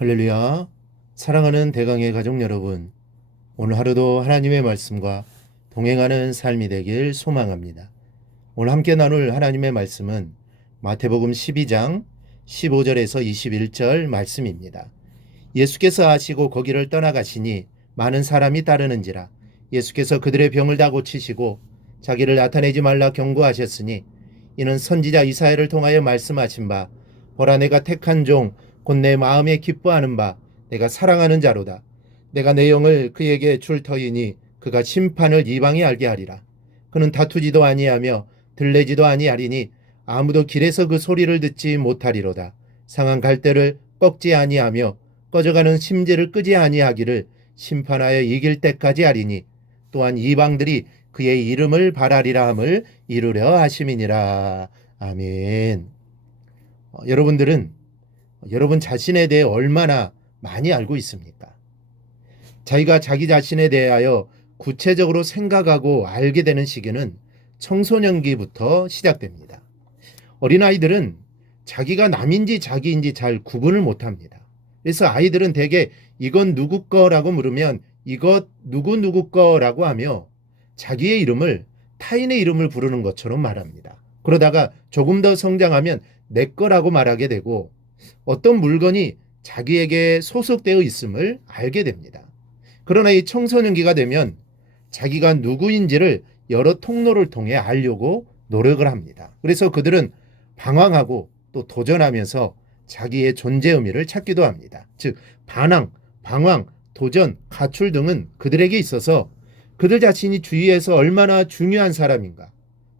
할렐루야. 사랑하는 대강의 가족 여러분, 오늘 하루도 하나님의 말씀과 동행하는 삶이 되길 소망합니다. 오늘 함께 나눌 하나님의 말씀은 마태복음 12장 15절에서 21절 말씀입니다. 예수께서 아시고 거기를 떠나가시니 많은 사람이 따르는지라. 예수께서 그들의 병을 다 고치시고 자기를 나타내지 말라 경고하셨으니 이는 선지자 이사야를 통하여 말씀하신 바, 보라 내가 택한 종 곧 내 마음에 기뻐하는 바 내가 사랑하는 자로다. 내가 내 영을 그에게 줄 터이니 그가 심판을 이방에 알게 하리라. 그는 다투지도 아니하며 들레지도 아니하리니 아무도 길에서 그 소리를 듣지 못하리로다. 상한 갈대를 꺾지 아니하며 꺼져가는 심지를 끄지 아니하기를 심판하여 이길 때까지 하리니 또한 이방들이 그의 이름을 바라리라 함을 이루려 하심이니라. 아멘. 여러분들은 여러분 자신에 대해 얼마나 많이 알고 있습니까? 자기가 자기 자신에 대하여 구체적으로 생각하고 알게 되는 시기는 청소년기부터 시작됩니다. 어린아이들은 자기가 남인지 자기인지 잘 구분을 못합니다. 그래서 아이들은 대개 이건 누구 거라고 물으면 이것 누구 거라고 하며 자기의 이름을 타인의 이름을 부르는 것처럼 말합니다. 그러다가 조금 더 성장하면 내 거라고 말하게 되고 어떤 물건이 자기에게 소속되어 있음을 알게 됩니다. 그러나 이 청소년기가 되면 자기가 누구인지를 여러 통로를 통해 알려고 노력을 합니다. 그래서 그들은 방황하고 또 도전하면서 자기의 존재 의미를 찾기도 합니다. 즉 반항, 방황, 도전, 가출 등은 그들에게 있어서 그들 자신이 주위에서 얼마나 중요한 사람인가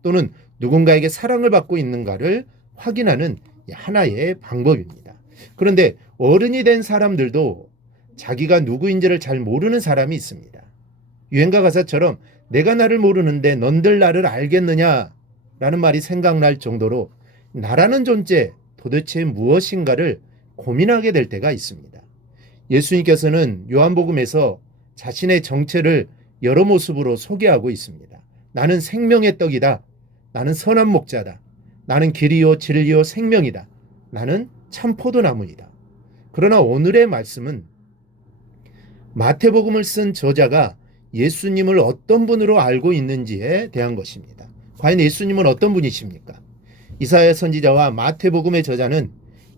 또는 누군가에게 사랑을 받고 있는가를 확인하는 하나의 방법입니다. 그런데 어른이 된 사람들도 자기가 누구인지를 잘 모르는 사람이 있습니다. 유행가 가사처럼 내가 나를 모르는데 넌들 나를 알겠느냐 라는 말이 생각날 정도로 나라는 존재 도대체 무엇인가를 고민하게 될 때가 있습니다. 예수님께서는 요한복음에서 자신의 정체를 여러 모습으로 소개하고 있습니다. 나는 생명의 떡이다. 나는 선한 목자다. 나는 길이요 진리요 생명이다. 나는 참 포도나무이다. 그러나 오늘의 말씀은 마태복음을 쓴 저자가 예수님을 어떤 분으로 알고 있는지에 대한 것입니다. 과연 예수님은 어떤 분이십니까? 이사야 선지자와 마태복음의 저자는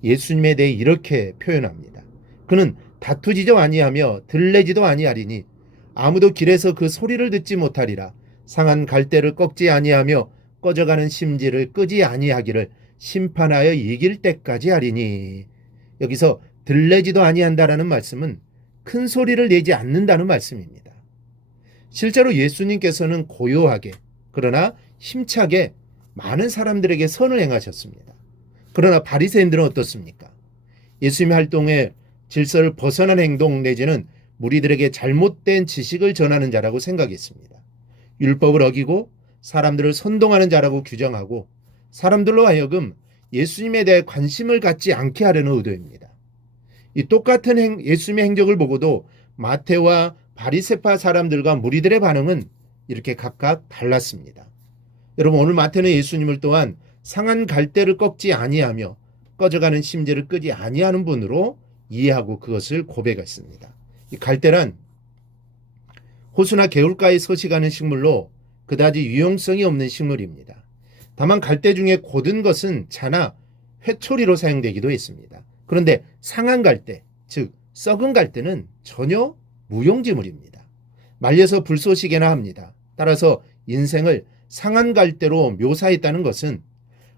예수님에 대해 이렇게 표현합니다. 그는 다투지도 아니하며 들레지도 아니하리니 아무도 길에서 그 소리를 듣지 못하리라. 상한 갈대를 꺾지 아니하며 꺼져가는 심지를 끄지 아니하기를 심판하여 이길 때까지 하리니. 여기서 들레지도 아니한다라는 말씀은 큰 소리를 내지 않는다는 말씀입니다. 실제로 예수님께서는 고요하게 그러나 힘차게 많은 사람들에게 선을 행하셨습니다. 그러나 바리새인들은 어떻습니까? 예수님의 활동에 질서를 벗어난 행동 내지는 무리들에게 잘못된 지식을 전하는 자라고 생각했습니다. 율법을 어기고 사람들을 선동하는 자라고 규정하고 사람들로 하여금 예수님에 대해 관심을 갖지 않게 하려는 의도입니다. 이 똑같은 예수님의 행적을 보고도 마태와 바리새파 사람들과 무리들의 반응은 이렇게 각각 달랐습니다. 여러분 오늘 마태는 예수님을 또한 상한 갈대를 꺾지 아니하며 꺼져가는 심지를 끄지 아니하는 분으로 이해하고 그것을 고백했습니다. 이 갈대란 호수나 개울가에 서식하는 식물로 그다지 유용성이 없는 식물입니다. 다만 갈대 중에 고든 것은 차나 회초리로 사용되기도 했습니다. 그런데 상한 갈대, 즉 썩은 갈대는 전혀 무용지물입니다. 말려서 불쏘시개나 합니다. 따라서 인생을 상한 갈대로 묘사했다는 것은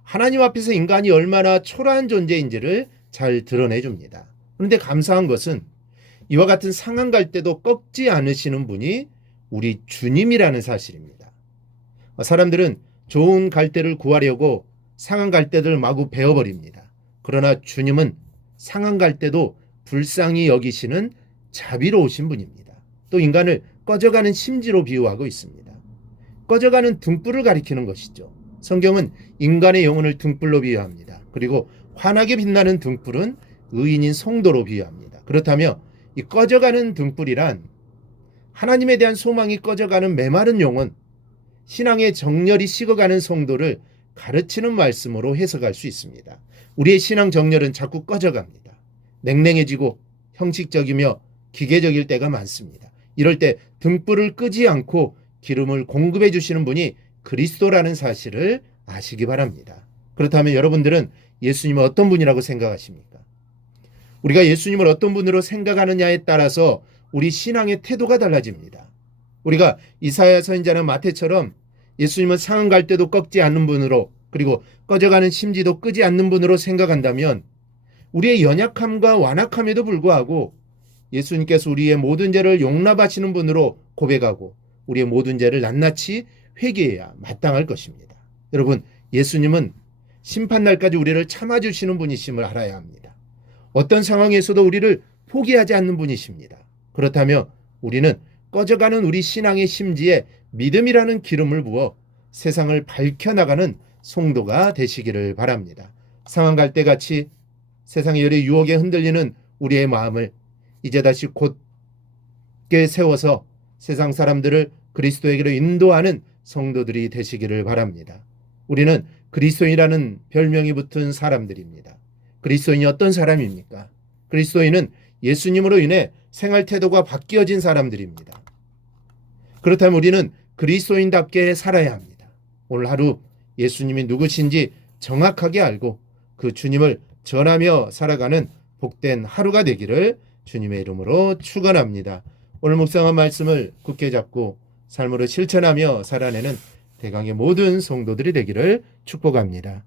하나님 앞에서 인간이 얼마나 초라한 존재인지를 잘 드러내줍니다. 그런데 감사한 것은 이와 같은 상한 갈대도 꺾지 않으시는 분이 우리 주님이라는 사실입니다. 사람들은 좋은 갈대를 구하려고 상한 갈대들 마구 베어버립니다. 그러나 주님은 상한 갈대도 불쌍히 여기시는 자비로우신 분입니다. 또 인간을 꺼져가는 심지로 비유하고 있습니다. 꺼져가는 등불을 가리키는 것이죠. 성경은 인간의 영혼을 등불로 비유합니다. 그리고 환하게 빛나는 등불은 의인인 성도로 비유합니다. 그렇다면 이 꺼져가는 등불이란 하나님에 대한 소망이 꺼져가는 메마른 영혼, 신앙의 정열이 식어가는 성도를 가르치는 말씀으로 해석할 수 있습니다. 우리의 신앙 정열은 자꾸 꺼져갑니다. 냉랭해지고 형식적이며 기계적일 때가 많습니다. 이럴 때 등불을 끄지 않고 기름을 공급해 주시는 분이 그리스도라는 사실을 아시기 바랍니다. 그렇다면 여러분들은 예수님은 어떤 분이라고 생각하십니까? 우리가 예수님을 어떤 분으로 생각하느냐에 따라서 우리 신앙의 태도가 달라집니다. 우리가 이사야 선지자나 마태처럼 예수님은 상한 갈 때도 꺾지 않는 분으로, 그리고 꺼져가는 심지도 끄지 않는 분으로 생각한다면 우리의 연약함과 완악함에도 불구하고 예수님께서 우리의 모든 죄를 용납하시는 분으로 고백하고 우리의 모든 죄를 낱낱이 회개해야 마땅할 것입니다. 여러분, 예수님은 심판날까지 우리를 참아주시는 분이심을 알아야 합니다. 어떤 상황에서도 우리를 포기하지 않는 분이십니다. 그렇다면 우리는 꺼져가는 우리 신앙의 심지에 믿음이라는 기름을 부어 세상을 밝혀나가는 성도가 되시기를 바랍니다. 상한 갈대같이 세상의 여러 유혹에 흔들리는 우리의 마음을 이제 다시 곧게 세워서 세상 사람들을 그리스도에게로 인도하는 성도들이 되시기를 바랍니다. 우리는 그리스도인이라는 별명이 붙은 사람들입니다. 그리스도인이 어떤 사람입니까? 그리스도인은 예수님으로 인해 생활 태도가 바뀌어진 사람들입니다. 그렇다면 우리는 그리스도인답게 살아야 합니다. 오늘 하루 예수님이 누구신지 정확하게 알고 그 주님을 전하며 살아가는 복된 하루가 되기를 주님의 이름으로 축원합니다. 오늘 묵상한 말씀을 굳게 잡고 삶으로 실천하며 살아내는 대강의 모든 성도들이 되기를 축복합니다.